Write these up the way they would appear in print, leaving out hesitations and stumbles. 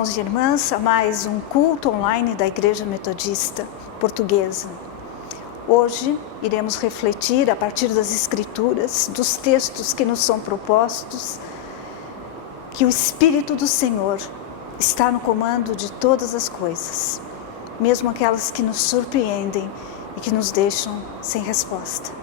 irmãos e irmãs, a mais um culto online da Igreja Metodista Portuguesa. Hoje iremos refletir a partir das Escrituras, dos textos que nos são propostos, que o Espírito do Senhor está no comando de todas as coisas, mesmo aquelas que nos surpreendem e que nos deixam sem resposta.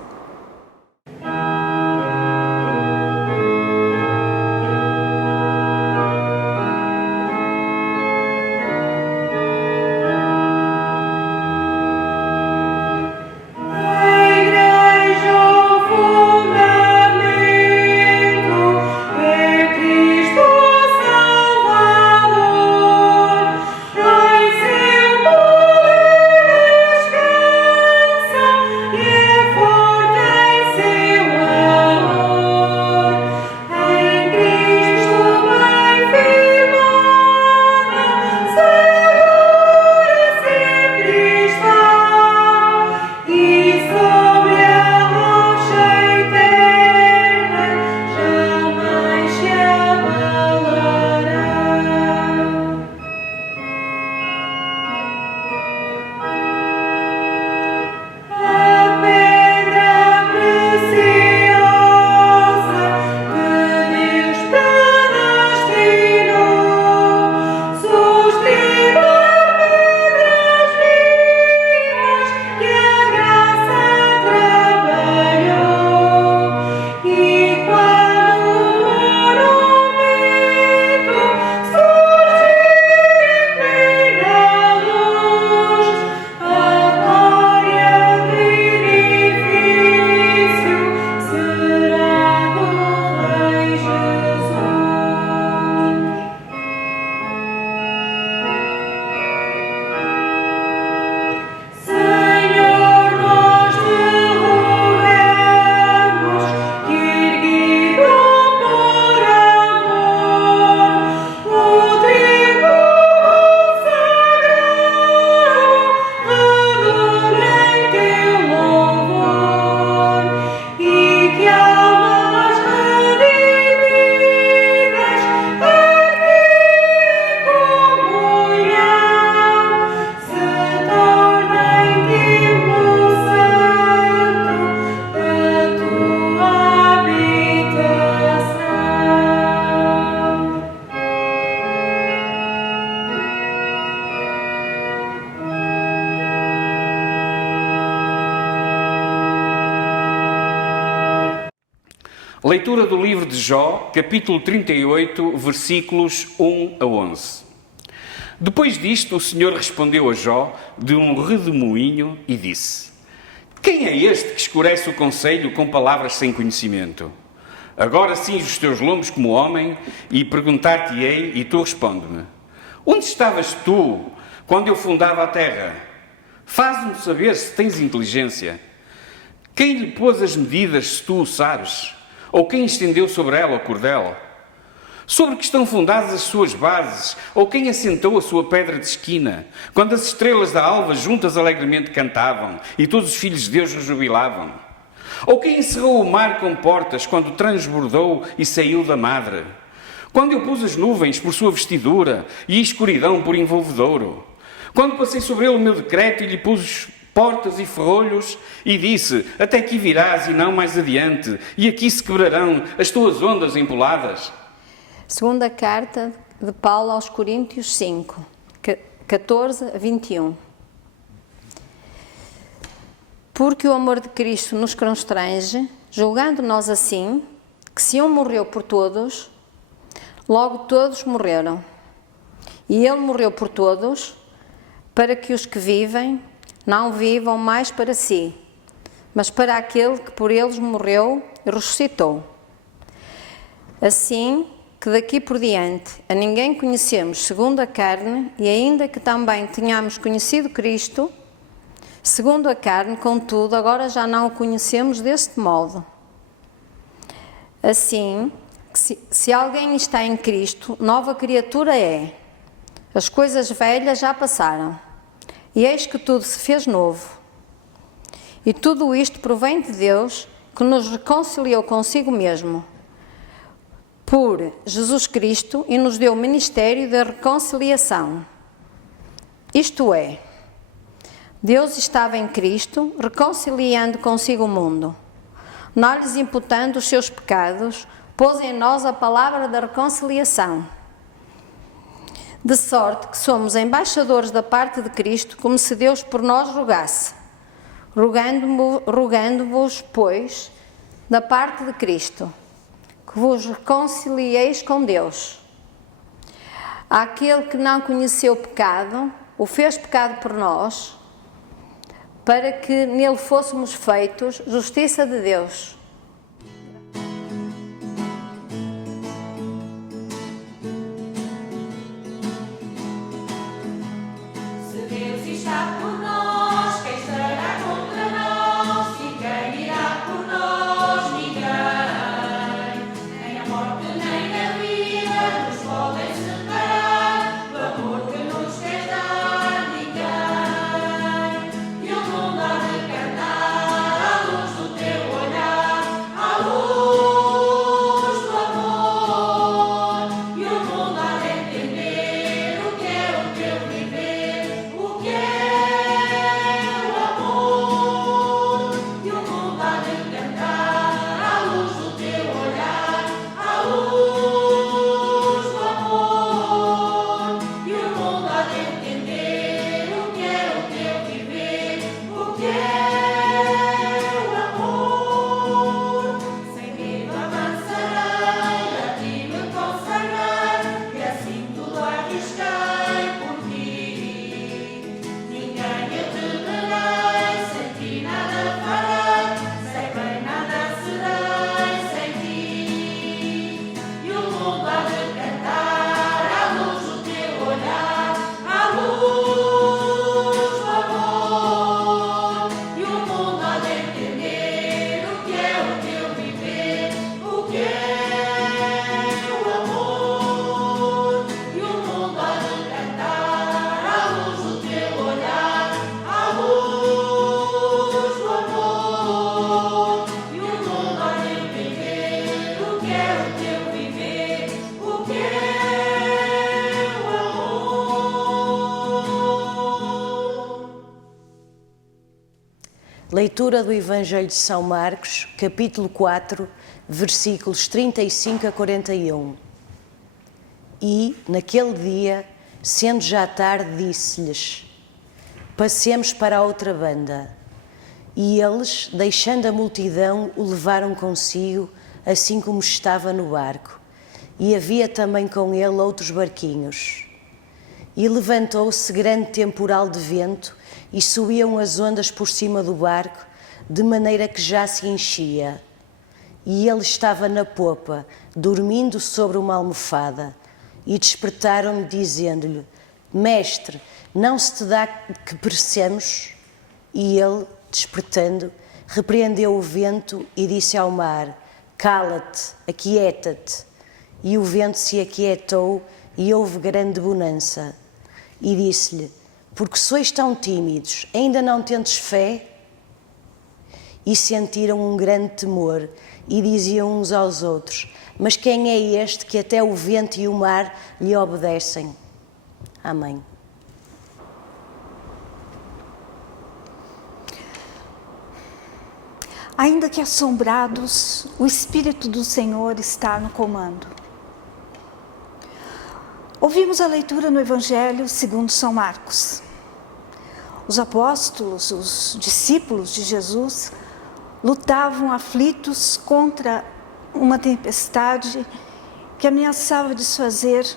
Leitura do livro de Jó, capítulo 38, versículos 1 a 11. Depois disto, o Senhor respondeu a Jó de um redemoinho e disse: Quem é este que escurece o conselho com palavras sem conhecimento? Agora cinge os teus lombos como homem e perguntar-te-ei, e tu responde-me: Onde estavas tu quando eu fundava a terra? Faz-me saber se tens inteligência. Quem lhe pôs as medidas, se tu o sabes? Ou quem estendeu sobre ela o cordel? Sobre que estão fundadas as suas bases? Ou quem assentou a sua pedra de esquina? Quando as estrelas da alva juntas alegremente cantavam e todos os filhos de Deus rejubilavam? Ou quem encerrou o mar com portas quando transbordou e saiu da madre? Quando eu pus as nuvens por sua vestidura e a escuridão por envolvedouro? Quando passei sobre ele o meu decreto e lhe pus portas e ferrolhos, e disse: Até aqui virás e não mais adiante, e aqui se quebrarão as tuas ondas empoladas. Segunda carta de Paulo aos Coríntios 5, 14 a 21. Porque o amor de Cristo nos constrange, julgando nós assim, que se um morreu por todos, logo todos morreram. E ele morreu por todos, para que os que vivem não vivam mais para si, mas para aquele que por eles morreu e ressuscitou. Assim que daqui por diante a ninguém conhecemos segundo a carne, e ainda que também tenhamos conhecido Cristo, segundo a carne, contudo, agora já não o conhecemos deste modo. Assim, se alguém está em Cristo, nova criatura é. As coisas velhas já passaram. E eis que tudo se fez novo. E tudo isto provém de Deus, que nos reconciliou consigo mesmo, por Jesus Cristo e nos deu o ministério da reconciliação. Isto é, Deus estava em Cristo, reconciliando consigo o mundo, não lhes imputando os seus pecados, pôs em nós a palavra da reconciliação. De sorte que somos embaixadores da parte de Cristo, como se Deus por nós rogasse. Rogando-vos, pois, da parte de Cristo, que vos reconcilieis com Deus. Aquele que não conheceu o pecado, o fez pecado por nós, para que nele fôssemos feitos justiça de Deus. Leitura do Evangelho de São Marcos, capítulo 4, versículos 35 a 41. E, naquele dia, sendo já tarde, disse-lhes: passemos para a outra banda. E eles, deixando a multidão, o levaram consigo, assim como estava no barco. E havia também com ele outros barquinhos. E levantou-se grande temporal de vento, e subiam as ondas por cima do barco, de maneira que já se enchia. E ele estava na popa, dormindo sobre uma almofada. E despertaram-me, dizendo-lhe: Mestre, não se te dá que perecemos? E ele, despertando, repreendeu o vento e disse ao mar: Cala-te, aquieta-te. E o vento se aquietou e houve grande bonança. E disse-lhe: porque sois tão tímidos, ainda não tendes fé? E sentiram um grande temor, e diziam uns aos outros: mas quem é este que até o vento e o mar lhe obedecem? Amém. Ainda que assombrados, o Espírito do Senhor está no comando. Ouvimos a leitura no Evangelho segundo São Marcos. Os apóstolos, os discípulos de Jesus, lutavam aflitos contra uma tempestade que ameaçava desfazer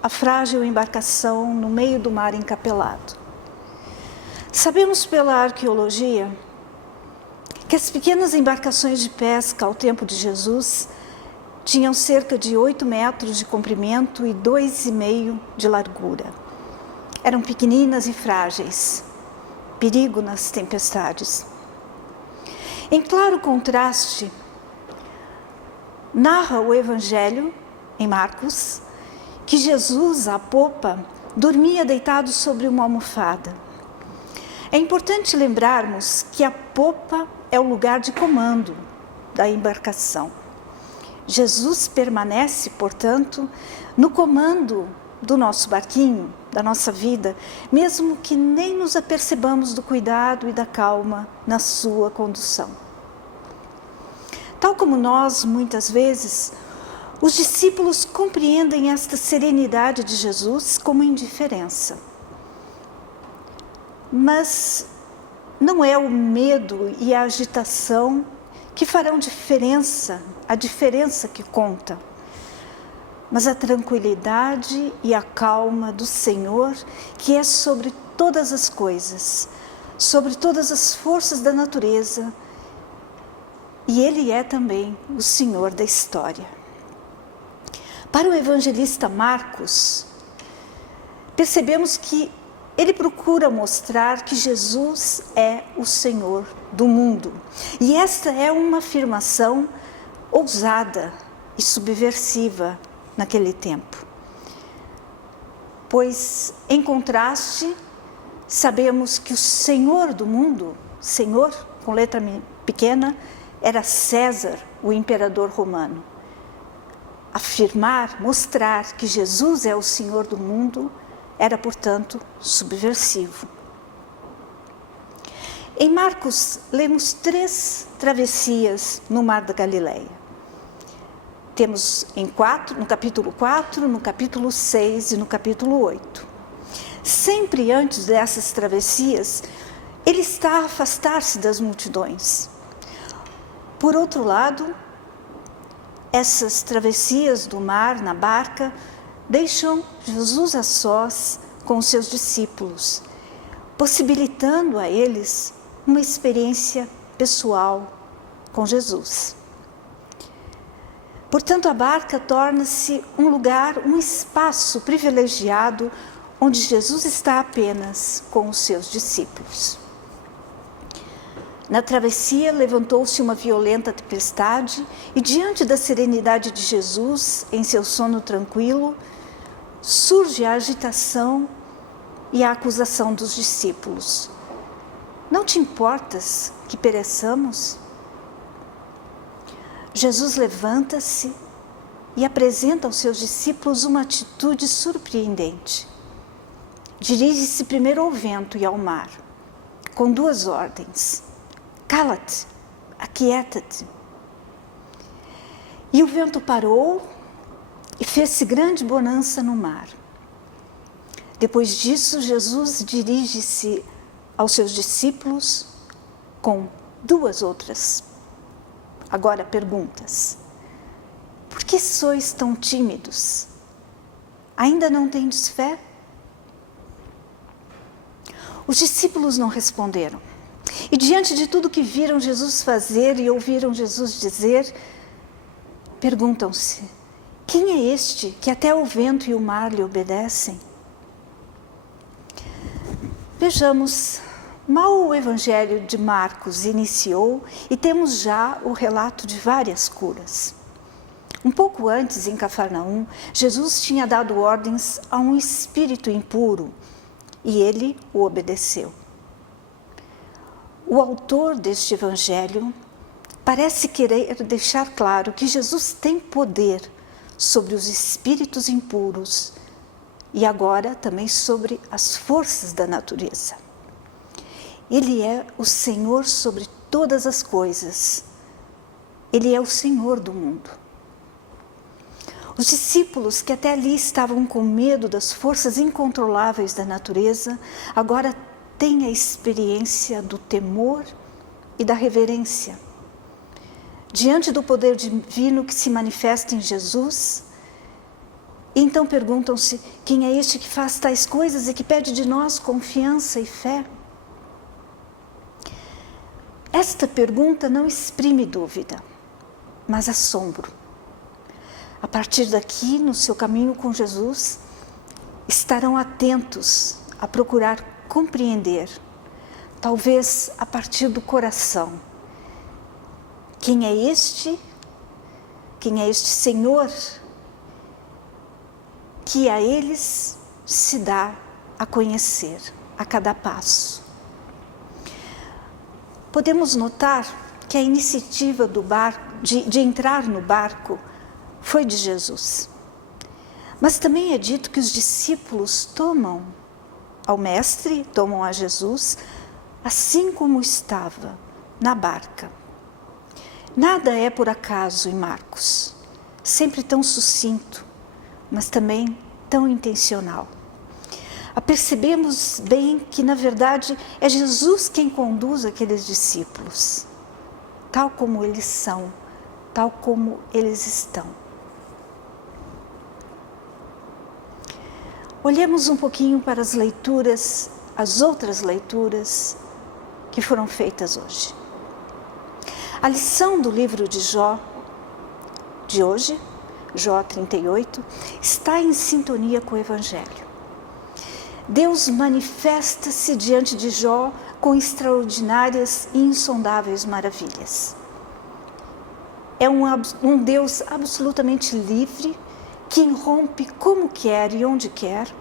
a frágil embarcação no meio do mar encapelado. Sabemos pela arqueologia que as pequenas embarcações de pesca ao tempo de Jesus tinham cerca de 8 metros de comprimento e 2,5 de largura. Eram pequeninas e frágeis. Perigo nas tempestades. Em claro contraste, narra o Evangelho, em Marcos, que Jesus, à popa, dormia deitado sobre uma almofada. É importante lembrarmos que a popa é o lugar de comando da embarcação. Jesus permanece, portanto, no comando do nosso barquinho, da nossa vida, mesmo que nem nos apercebamos do cuidado e da calma na sua condução. Tal como nós, muitas vezes, os discípulos compreendem esta serenidade de Jesus como indiferença. Mas não é o medo e a agitação que farão diferença, a diferença que conta, mas a tranquilidade e a calma do Senhor, que é sobre todas as coisas, sobre todas as forças da natureza, e Ele é também o Senhor da história. Para o evangelista Marcos, percebemos que ele procura mostrar que Jesus é o Senhor do mundo. E esta é uma afirmação ousada e subversiva naquele tempo. Pois, em contraste, sabemos que o Senhor do mundo, Senhor com letra pequena, era César, o imperador romano. Afirmar, mostrar que Jesus é o Senhor do mundo era, portanto, subversivo. Em Marcos, lemos 3 travessias no Mar da Galileia. Temos no capítulo 4, no capítulo 6 e no capítulo 8. Sempre antes dessas travessias, ele está a afastar-se das multidões. Por outro lado, essas travessias do mar na barca deixam Jesus a sós com os seus discípulos, possibilitando a eles uma experiência pessoal com Jesus. Portanto, a barca torna-se um lugar, um espaço privilegiado onde Jesus está apenas com os seus discípulos. Na travessia levantou-se uma violenta tempestade e diante da serenidade de Jesus, em seu sono tranquilo, surge a agitação e a acusação dos discípulos. Não te importas que pereçamos? Jesus levanta-se e apresenta aos seus discípulos uma atitude surpreendente. Dirige-se primeiro ao vento e ao mar, com 2 ordens. Cala-te, aquieta-te. E o vento parou e fez-se grande bonança no mar. Depois disso, Jesus dirige-se aos seus discípulos com 2 outras. Agora perguntas. Por que sois tão tímidos? Ainda não tendes fé? Os discípulos não responderam. E diante de tudo que viram Jesus fazer e ouviram Jesus dizer, perguntam-se: quem é este que até o vento e o mar lhe obedecem? Vejamos, mal o Evangelho de Marcos iniciou e temos já o relato de várias curas. Um pouco antes, em Cafarnaum, Jesus tinha dado ordens a um espírito impuro e ele o obedeceu. O autor deste Evangelho parece querer deixar claro que Jesus tem poder sobre os espíritos impuros e agora também sobre as forças da natureza. Ele é o Senhor sobre todas as coisas. Ele é o Senhor do mundo. Os discípulos que até ali estavam com medo das forças incontroláveis da natureza, agora têm a experiência do temor e da reverência. Diante do poder divino que se manifesta em Jesus, então perguntam-se: quem é este que faz tais coisas e que pede de nós confiança e fé? Esta pergunta não exprime dúvida, mas assombro. A partir daqui, no seu caminho com Jesus, estarão atentos a procurar compreender, talvez a partir do coração, quem é este Senhor que a eles se dá a conhecer a cada passo. Podemos notar que a iniciativa do barco, de entrar no barco foi de Jesus. Mas também é dito que os discípulos tomam ao Mestre, tomam a Jesus, assim como estava, na barca. Nada é por acaso em Marcos, sempre tão sucinto, mas também tão intencional. Percebemos bem que, na verdade, é Jesus quem conduz aqueles discípulos, tal como eles são, tal como eles estão. Olhemos um pouquinho para as leituras, as outras leituras que foram feitas hoje. A lição do livro de Jó, de hoje, Jó 38, está em sintonia com o Evangelho. Deus manifesta-se diante de Jó com extraordinárias e insondáveis maravilhas. É um Deus absolutamente livre, que irrompe como quer e onde quer,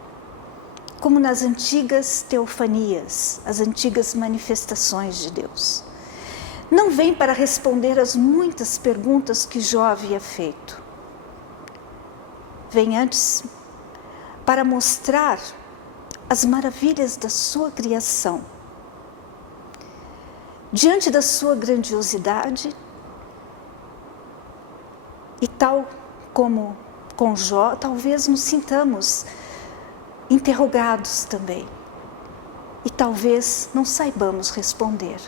como nas antigas teofanias, as antigas manifestações de Deus. Não vem para responder às muitas perguntas que Jó havia feito. Vem antes para mostrar as maravilhas da sua criação. Diante da sua grandiosidade, e tal como com Jó, talvez nos sintamos interrogados também. E talvez não saibamos responder.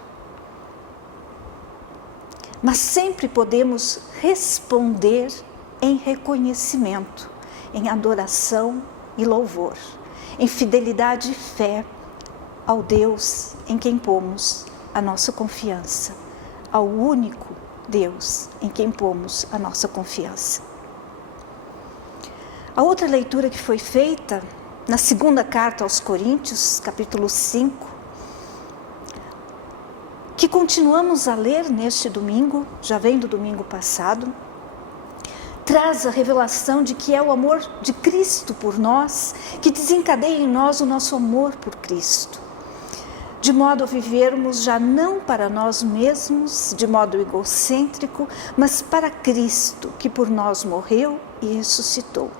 Mas sempre podemos responder em reconhecimento, em adoração e louvor, em fidelidade e fé ao Deus em quem pomos a nossa confiança, ao único Deus em quem pomos a nossa confiança. A outra leitura que foi feita na segunda carta aos Coríntios, capítulo 5, que continuamos a ler neste domingo, já vem do domingo passado, traz a revelação de que é o amor de Cristo por nós que desencadeia em nós o nosso amor por Cristo, de modo a vivermos já não para nós mesmos, de modo egocêntrico, mas para Cristo, que por nós morreu e ressuscitou.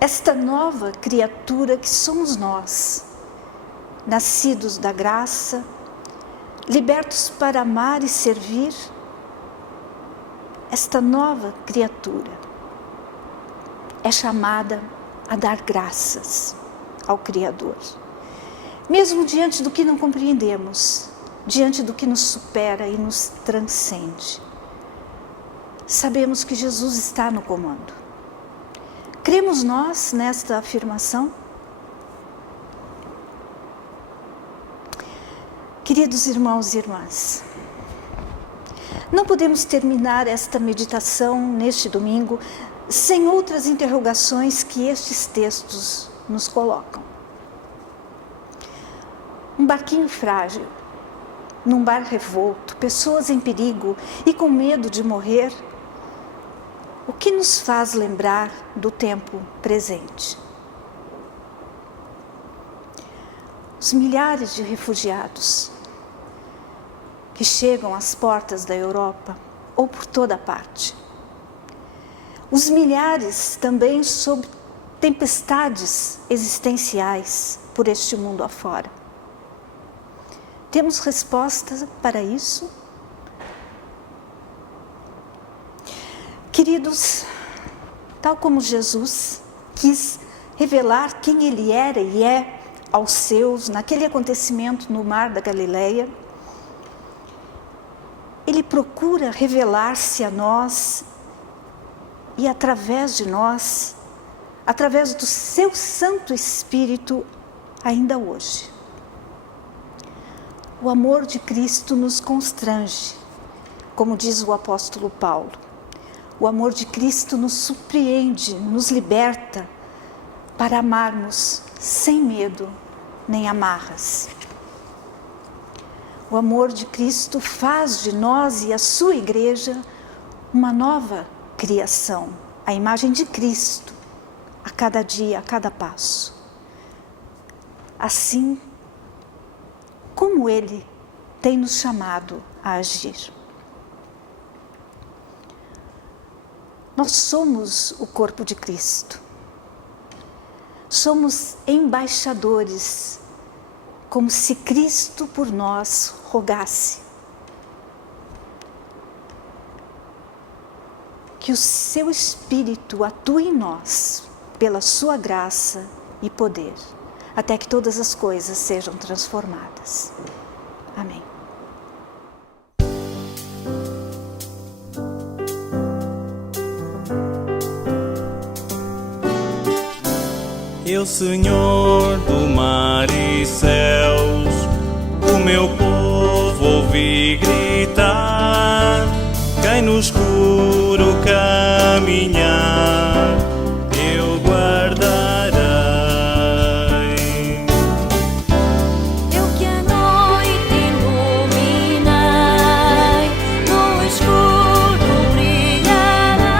Esta nova criatura que somos nós, nascidos da graça, libertos para amar e servir, esta nova criatura é chamada a dar graças ao Criador. Mesmo diante do que não compreendemos, diante do que nos supera e nos transcende, sabemos que Jesus está no comando. Cremos nós nesta afirmação? Queridos irmãos e irmãs, não podemos terminar esta meditação neste domingo sem outras interrogações que estes textos nos colocam. Um barquinho frágil, num mar revolto, pessoas em perigo e com medo de morrer, o que nos faz lembrar do tempo presente? Os milhares de refugiados que chegam às portas da Europa ou por toda parte. Os milhares também sob tempestades existenciais por este mundo afora. Temos resposta para isso? Queridos, tal como Jesus quis revelar quem Ele era e é aos seus, naquele acontecimento no mar da Galileia, Ele procura revelar-se a nós e através de nós, através do seu Santo Espírito, ainda hoje. O amor de Cristo nos constrange, como diz o apóstolo Paulo. O amor de Cristo nos surpreende, nos liberta para amarmos sem medo nem amarras. O amor de Cristo faz de nós e a sua igreja uma nova criação, a imagem de Cristo, a cada dia, a cada passo. Assim como Ele tem nos chamado a agir. Nós somos o corpo de Cristo. Somos embaixadores, como se Cristo por nós rogasse. Que o seu Espírito atue em nós, pela sua graça e poder, até que todas as coisas sejam transformadas. Amém. Eu, Senhor do mar e céus, o meu povo ouvi gritar. Quem no escuro caminhar, eu guardarei. Eu que a noite iluminei, no escuro brilharei.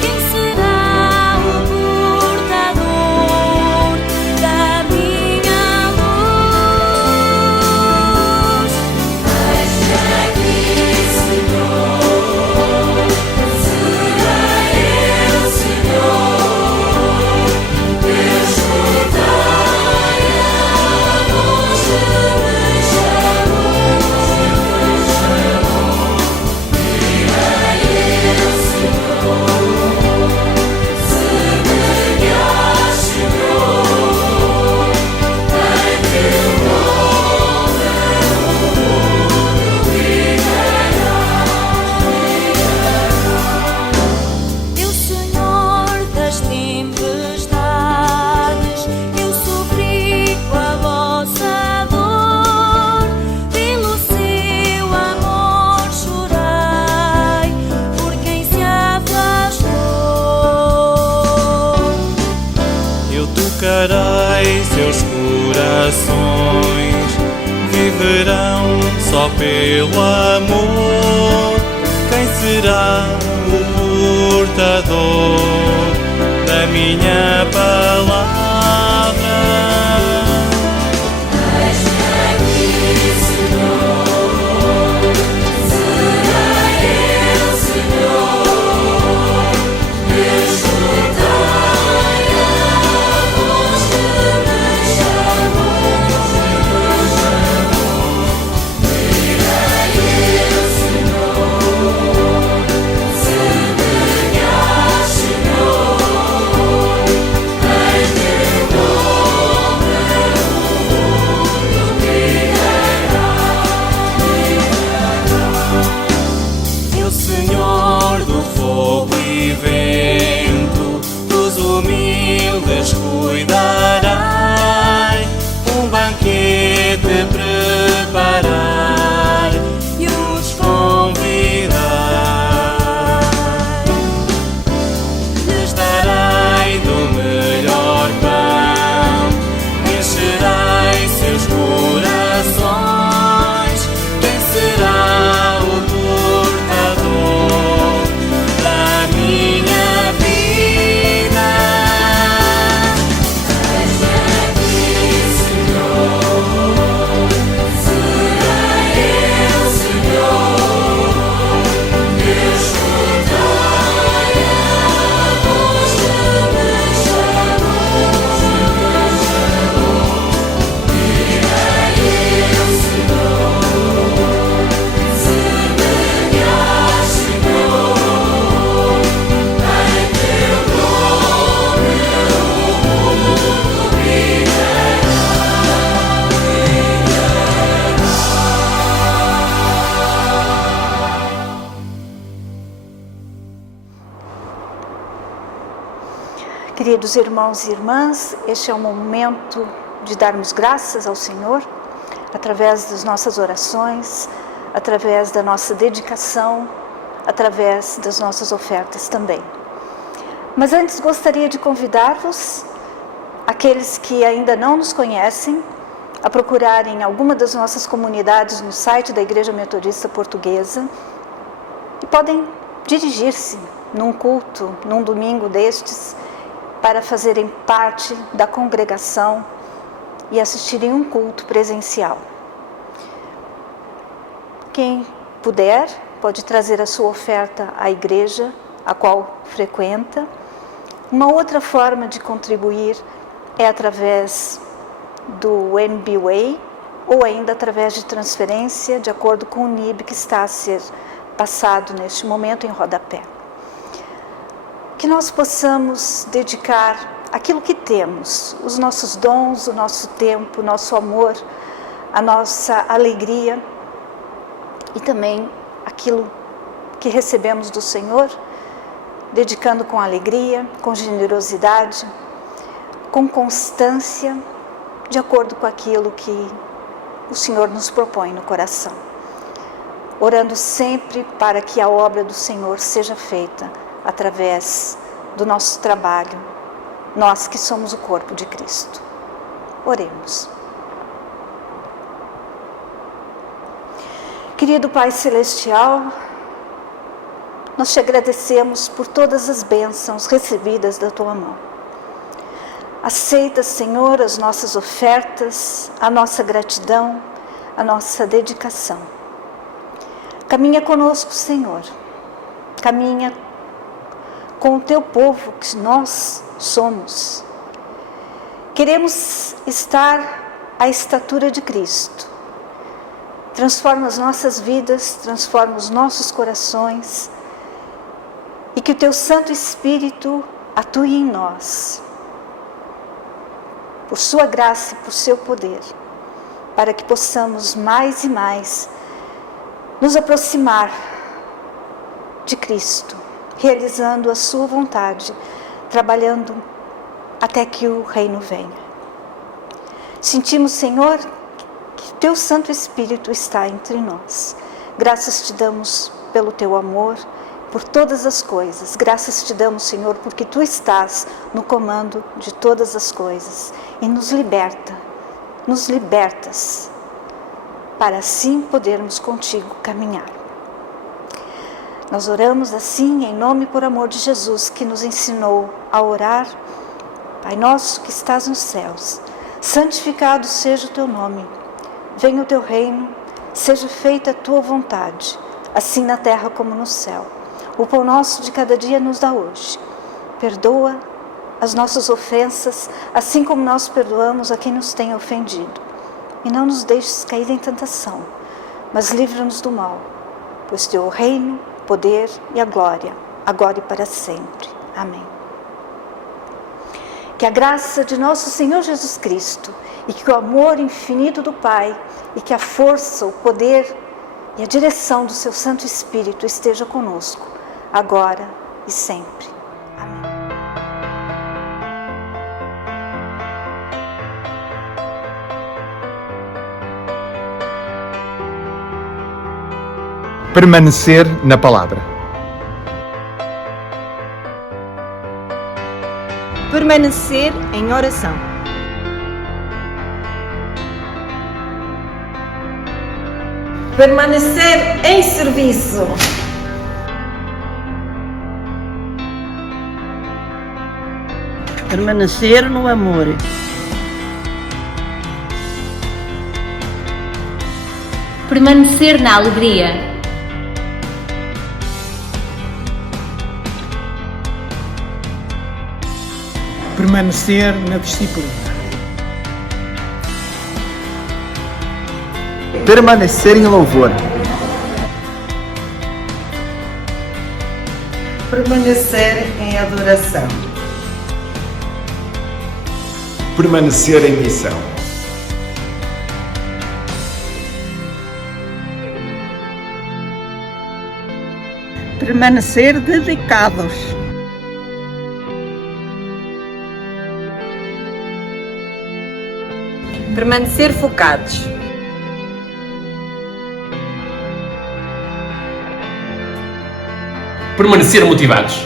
Quem será o portador da minha luz? Eis-me aqui, Senhor, serei eu, Senhor. Eu escutei a voz que me chamou. Direi eu, Senhor, semelhar, Senhor, em teu nome o mundo brilhará. Eu, Senhor das tempestades, eu sofri com a vossa dor. Pelo seu amor chorei, por quem se afastou. Eu tocarei seus corações, viverão só pelo amor. Quem será o portador da minha palavra? Eis-me aqui, Senhor, serei eu, Senhor. Eu escutei a voz que me chamou. Direi eu, Senhor, semelhar, Senhor, em teu nome o mundo brilhará. Eu, Senhor do fogo e vento, dos humildes cuidarei, um banquete preparar e os convidar. Lhes darei do melhor pão, encherei seus corações. Quem será o portador da minha vida? Eis-me aqui, Senhor, serei eu, Senhor. Eu escutei a voz que me chamou. Direi eu, Senhor, semelhar, Senhor, em teu nome o mundo brilhará. Queridos irmãos e irmãs, este é o momento de darmos graças ao Senhor, através das nossas orações, através da nossa dedicação, através das nossas ofertas também. Mas antes gostaria de convidar-vos, aqueles que ainda não nos conhecem, a procurarem alguma das nossas comunidades no site da Igreja Metodista Portuguesa e podem dirigir-se num culto, num domingo destes, para fazerem parte da congregação e assistirem um culto presencial. Quem puder, pode trazer a sua oferta à igreja a qual frequenta. Uma outra forma de contribuir é através do MBWay ou ainda através de transferência, de acordo com o NIB que está a ser passado neste momento em rodapé. Que nós possamos dedicar aquilo que temos, os nossos dons, o nosso tempo, o nosso amor, a nossa alegria e também aquilo que recebemos do Senhor, dedicando com alegria, com generosidade, com constância, de acordo com aquilo que o Senhor nos propõe no coração. Orando sempre para que a obra do Senhor seja feita através do nosso trabalho, nós que somos o corpo de Cristo. Oremos. Querido Pai Celestial, nós te agradecemos por todas as bênçãos recebidas da Tua mão. Aceita, Senhor, as nossas ofertas, a nossa gratidão, a nossa dedicação. Caminha conosco, Senhor. Caminha com o Teu povo que nós somos. Queremos estar à estatura de Cristo. Transforma as nossas vidas, transforma os nossos corações e que o Teu Santo Espírito atue em nós, por Sua graça e por Seu poder, para que possamos mais e mais nos aproximar de Cristo, realizando a Sua vontade, trabalhando até que o Reino venha. Sentimos, Senhor, que o Teu Santo Espírito está entre nós. Graças Te damos pelo Teu amor, por todas as coisas. Graças Te damos, Senhor, porque Tu estás no comando de todas as coisas e nos libertas, para assim podermos contigo caminhar. Nós oramos assim em nome e por amor de Jesus, que nos ensinou a orar. Pai nosso que estás nos céus, santificado seja o Teu nome. Venha o Teu reino, seja feita a Tua vontade, assim na terra como no céu. O pão nosso de cada dia nos dá hoje. Perdoa as nossas ofensas, assim como nós perdoamos a quem nos tem ofendido. E não nos deixes cair em tentação, mas livra-nos do mal, pois Teu reino, poder e a glória, agora e para sempre. Amém. Que a graça de nosso Senhor Jesus Cristo e que o amor infinito do Pai e que a força, o poder e a direção do Seu Santo Espírito esteja conosco, agora e sempre. Amém. Permanecer na palavra. Permanecer em oração. Permanecer em serviço. Permanecer no amor. Permanecer na alegria. Permanecer na disciplina. Permanecer em louvor. Permanecer em adoração. Permanecer em missão. Permanecer dedicados. Permanecer focados. Permanecer motivados.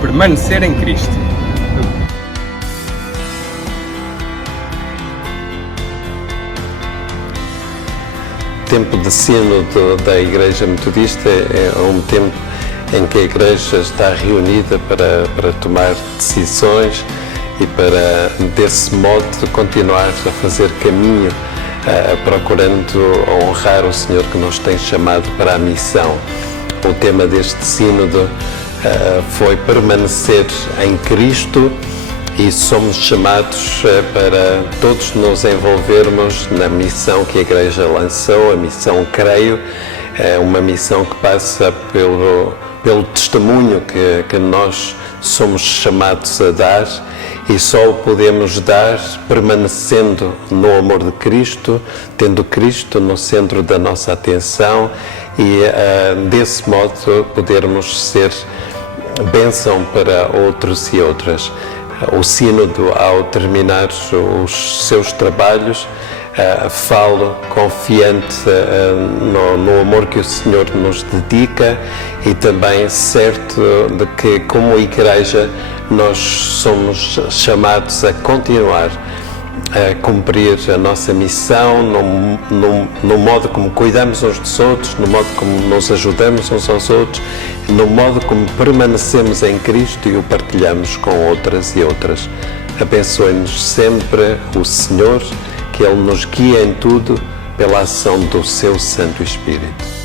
Permanecer em Cristo. O tempo de sínodo da Igreja Metodista é um tempo em que a Igreja está reunida para tomar decisões e para, desse modo, continuar a fazer caminho, procurando honrar o Senhor que nos tem chamado para a missão. O tema deste sínodo foi permanecer em Cristo, e somos chamados para todos nos envolvermos na missão que a Igreja lançou, a missão Creio. É uma missão que passa pelo testemunho que nós somos chamados a dar, e só o podemos dar permanecendo no amor de Cristo, tendo Cristo no centro da nossa atenção, e desse modo podermos ser bênção para outros e outras. O Sínodo, ao terminar os seus trabalhos, falo confiante no amor que o Senhor nos dedica, e também certo de que, como Igreja, nós somos chamados a continuar a cumprir a nossa missão no modo como cuidamos uns dos outros, no modo como nos ajudamos uns aos outros, no modo como permanecemos em Cristo e o partilhamos com outras e outras. Abençoe-nos sempre o Senhor, que Ele nos guie em tudo pela ação do seu Santo Espírito.